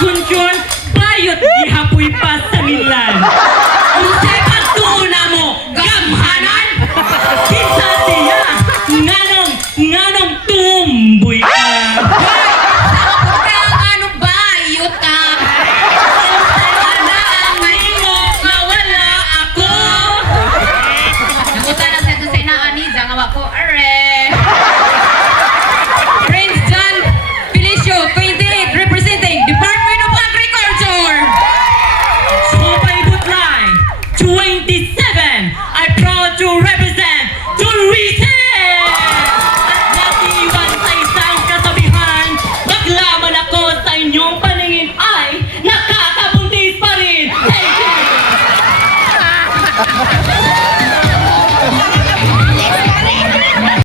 kunsyon, bayot gihapoy pa sa milan. Unsay pagtuuna mo, gamhanan? Kinsa siya, nganong tumboy ka. Ano ba? Yuta! Mawala ako. Nakuta na sa ito sa inaani, dangawa ko, are! Prince John Felicio, 28, representing Department of Agriculture! Sopay Butlay, 27, I proud to represent tourism! At natiwan sa isang kasabihan, maglaman ako sa inyong paningin ay nakakabuntis pa rin! Thank you!